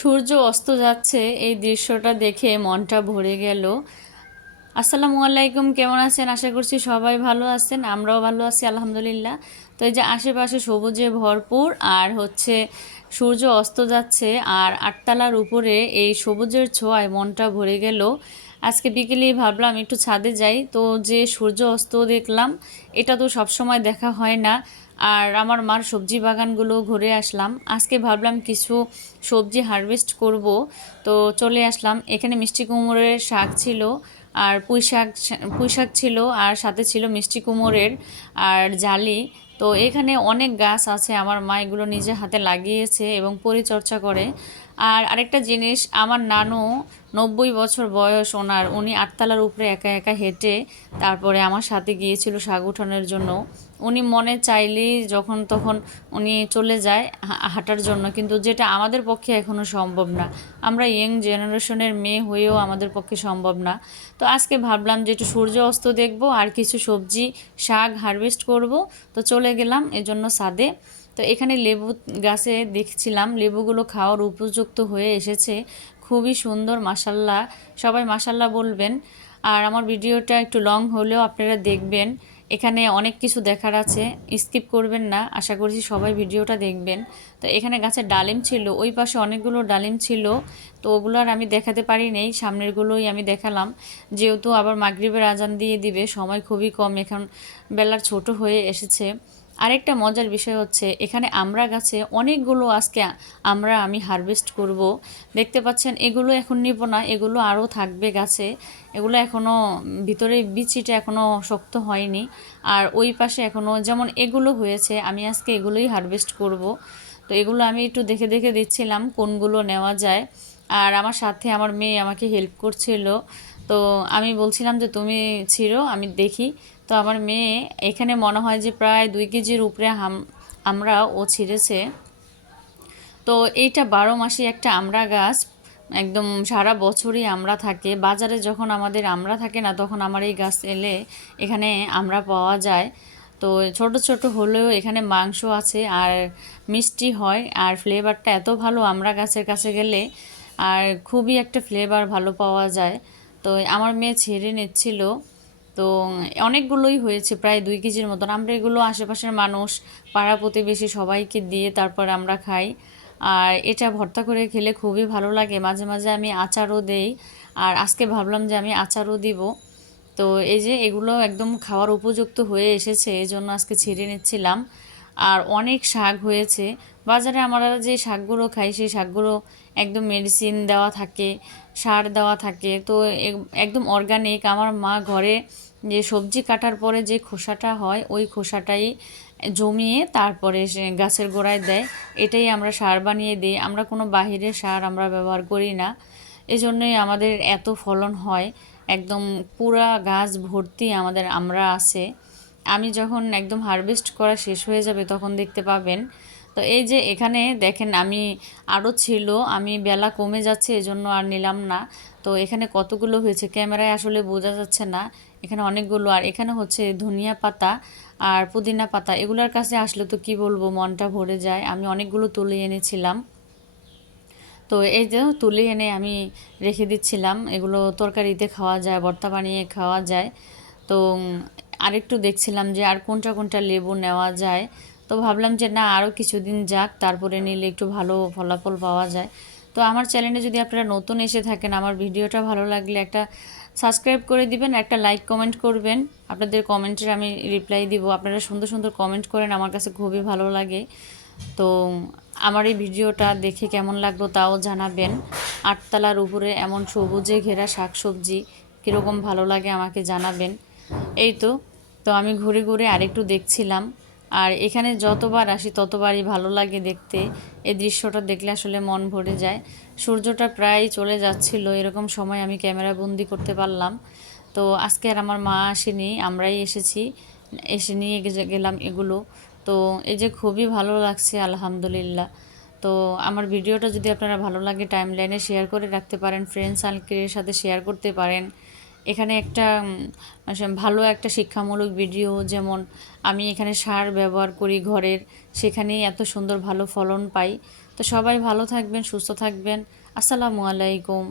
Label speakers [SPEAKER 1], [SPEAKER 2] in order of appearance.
[SPEAKER 1] সূর্য অস্ত যাচ্ছে, এই দৃশ্যটা দেখে মনটা ভরে গেল। আসসালামু আলাইকুম, কেমন আছেন? আশা করছি সবাই ভালো আছেন, আমরাও ভালো আছি, আলহামদুলিল্লাহ। তো এই যে আশেপাশে সবুজে ভরপুর আর হচ্ছে সূর্য অস্ত যাচ্ছে আর আটতলার উপরে এই সবুজের ছোঁয়ায় মনটা ভরে গেল। আজকে বিকেলেই ভাবলাম একটু ছাদে যাই, তো যে সূর্য অস্ত দেখলাম, এটা তো সবসময় দেখা হয় না। আর আমার মার সবজি বাগানগুলো ঘুরে আসলাম। আজকে ভাবলাম কিছু সবজি হারভেস্ট করব। তো চলে আসলাম। এখানে মিষ্টি কুমোরের শাক ছিল আর পুঁই শাক পুঁই শাক ছিল আর সাথে ছিল মিষ্টি কুমড়ের আর জালি। তো এখানে অনেক গাছ আছে। আমার মা এগুলো নিজে হাতে লাগিয়েছে এবং পরিচর্যা করে। আর আরেকটা জিনিস, আমার নানু নব্বই বছর বয়স, ওনার, উনি আটতলার উপরে একা একা হেঁটে তারপরে আমার সাথে গিয়েছিল শাক উঠানোর জন্য। উনি মনে চাইলেই যখন তখন উনি চলে যায় হাঁটার জন্য, কিন্তু যেটা আমাদের পক্ষে এখনও সম্ভব না। আমরা ইয়ং জেনারেশনের মেয়ে হয়েও আমাদের পক্ষে সম্ভব না। তো আজকে ভাবলাম যে একটু সূর্য অস্ত দেখব, আর কিছু সবজি, শাক হারভেস্ট করব। তো চলে গেলাম এজন্য সাদে। তো এখানে লেবু গাছে দেখছিলাম, লেবুগুলো খাওয়ার উপযুক্ত হয়ে এসেছে। খুবই সুন্দর মাসাল্লাহ সবাই মাসাল্লাহ বলবেন। আর আমার ভিডিওটা একটু লং হলেও আপনারা দেখবেন। এখানে অনেক কিছু দেখার আছে, স্কিপ করবেন না। আশা করছি সবাই ভিডিওটা দেখবেন। তো এখানে গাছের ডালিম ছিল, ওই পাশে অনেকগুলো ডালিম ছিল। তো ওগুলো আর আমি দেখাতে পারি নেই, সামনেরগুলোই আমি দেখালাম। যেহেতু আবার মাগরীবের আজান দিয়ে দিবে, সময় খুবই কম, এখন বেলার ছোট হয়ে এসেছে। আরেকটা মজার বিষয় হচ্ছে, এখানে আমরা গাছে অনেকগুলো আজকে আমরা আমি হারভেস্ট করব। দেখতে পাচ্ছেন, এগুলো এখন নিব না, এগুলো আরও থাকবে গাছে। এগুলো এখনও ভিতরে বিচিটা এখনও শক্ত হয়নি। আর ওই পাশে এখনও যেমন এগুলো হয়েছে, আমি আজকে এগুলোই হারভেস্ট করব। তো এগুলো আমি একটু দেখে দেখে দিচ্ছিলাম কোনগুলো নেওয়া যায়। আর আমার সাথে আমার মেয়ে আমাকে হেল্প করছিল। তো আমি বলছিলাম যে, তুমি ছিল আমি দেখি। তো আমার মেয়ে এখানে মনে হয় যে, প্রায় দুই কেজির উপরে আমরা ও ছিঁড়েছে। তো এইটা বারো মাসে একটা আমরা গাছ, একদম সারা বছরই আমরা থাকে। বাজারে যখন আমাদের আমরা থাকে না, তখন আমার এই গাছ এলে এখানে আমরা পাওয়া যায়। তো ছোট ছোট হলেও এখানে মাংস আছে, আর মিষ্টি হয়, আর ফ্লেভারটা এত ভালো আমরা গাছের কাছে গেলে আর খুবই একটা ফ্লেভার ভালো পাওয়া যায়। তো আমার মেয়ে ছেড়ে নিচ্ছিল। তো অনেকগুলোই হয়েছে, প্রায় দুই কেজির মতন। আমরা এগুলো আশেপাশের মানুষ, পাড়া প্রতিবেশী সবাইকে দিয়ে তারপর আমরা খাই। আর এটা ভর্তা করে খেলে খুবই ভালো লাগে। মাঝে মাঝে আমি আচারও দেই। আর আজকে ভাবলাম যে আমি আচারও দিব। তো এই যে এগুলো একদম খাওয়ার উপযুক্ত হয়ে এসেছে এই জন্য আজকে ছিঁড়ে নিচ্ছিলাম। আর অনেক শাক হয়েছে। বাজারে আমরা যে শাকগুলো খাই, সেই শাকগুলো একদম মেডিসিন দেওয়া থাকে, সার দেওয়া থাকে। তো একদম অর্গানিক আমার মা ঘরে যে সবজি কাটার পরে যে খোসাটা হয়, ওই খোসাটাই জমিয়ে তারপরে গাছের গোড়ায় দেয়। এটাই আমরা সার বানিয়ে দিই। আমরা কোনো বাহিরের সার আমরা ব্যবহার করি না। এজন্যই আমাদের এত ফলন হয়। একদম পুরা গাছ ভর্তি আমাদের আমরা আছে। আমি যখন একদম হারভেস্ট করা শেষ হয়ে যাবে তখন দেখতে পাবেন তো এই যে এখানে দেখেন আমি আরও ছিল, আমি বেলা কমে যাচ্ছে, এজন্য আর নিলাম না। তো এখানে কতগুলো হয়েছে ক্যামেরায় আসলে বোঝা যাচ্ছে না। এখানে অনেকগুলো, আর এখানে হচ্ছে ধনিয়া পাতা আর পুদিনা পাতা, এগুলোর কাছে আসলে তো কি বলব, মনটা ভরে যায়। আমি অনেকগুলো তুলে এনেছিলাম। তো এই যে তুলে এনে আমি রেখে দিচ্ছিলাম, এগুলো তরকারিতে খাওয়া যায়, ভর্তা বানিয়ে খাওয়া যায়। তো আরেকটু দেখছিলাম যে আর কোনটা কোনটা লেবু নেওয়া যায়। তো ভাবলাম যে না আরও কিছুদিন যাক, তারপরে নিলে একটু ভালো ফলাফল পাওয়া যায়। তো আমার চ্যানেলে যদি আপনারা নতুন এসে থাকেন, আমার ভিডিওটা ভালো লাগলে একটা সাবস্ক্রাইব করে দিবেন, একটা লাইক কমেন্ট করবেন। আপনাদের কমেন্টের আমি রিপ্লাই দিব। আপনারা সুন্দর সুন্দর কমেন্ট করেন, আমার কাছে খুবই ভালো লাগে। তো আমার এই ভিডিওটা দেখে কেমন লাগল তাও জানাবেন। আটতলার উপরে এমন সবুজে ঘেরা শাকসবজি, কীরকম ভালো লাগে আমাকে জানাবেন। এই তো তো আমি ঘুরে ঘুরে আরেকটু দেখছিলাম। আর এখানে যতবার আসি, ততবারই ভালো লাগে দেখতে। এই দৃশ্যটা দেখলে আসলে মন ভরে যায়। সূর্যটা প্রায় চলে যাচ্ছিল, এরকম সময় আমি ক্যামেরা বন্দি করতে পারলাম। তো আজকে আর আমার মা আসেনি, আমরাই এসেছি। এসে নিয়ে গেলাম এগুলো। তো এই যে খুবই ভালো লাগছে, আলহামদুলিল্লাহ। তো আমার ভিডিওটা যদি আপনারা ভালো লাগে টাইম লাইনে শেয়ার করে রাখতে পারেন ফ্রেন্ডস সার্কেলের সাথে শেয়ার করতে পারেন। এখানে একটা ভালো একটা শিক্ষামূলক ভিডিও যেমন আমি এখানে সার ব্যবহার করি ঘরের, সেখানেই এত সুন্দর ভালো ফলন পাই। তো সবাই ভালো থাকবেন, সুস্থ থাকবেন। আসসালামু আলাইকুম।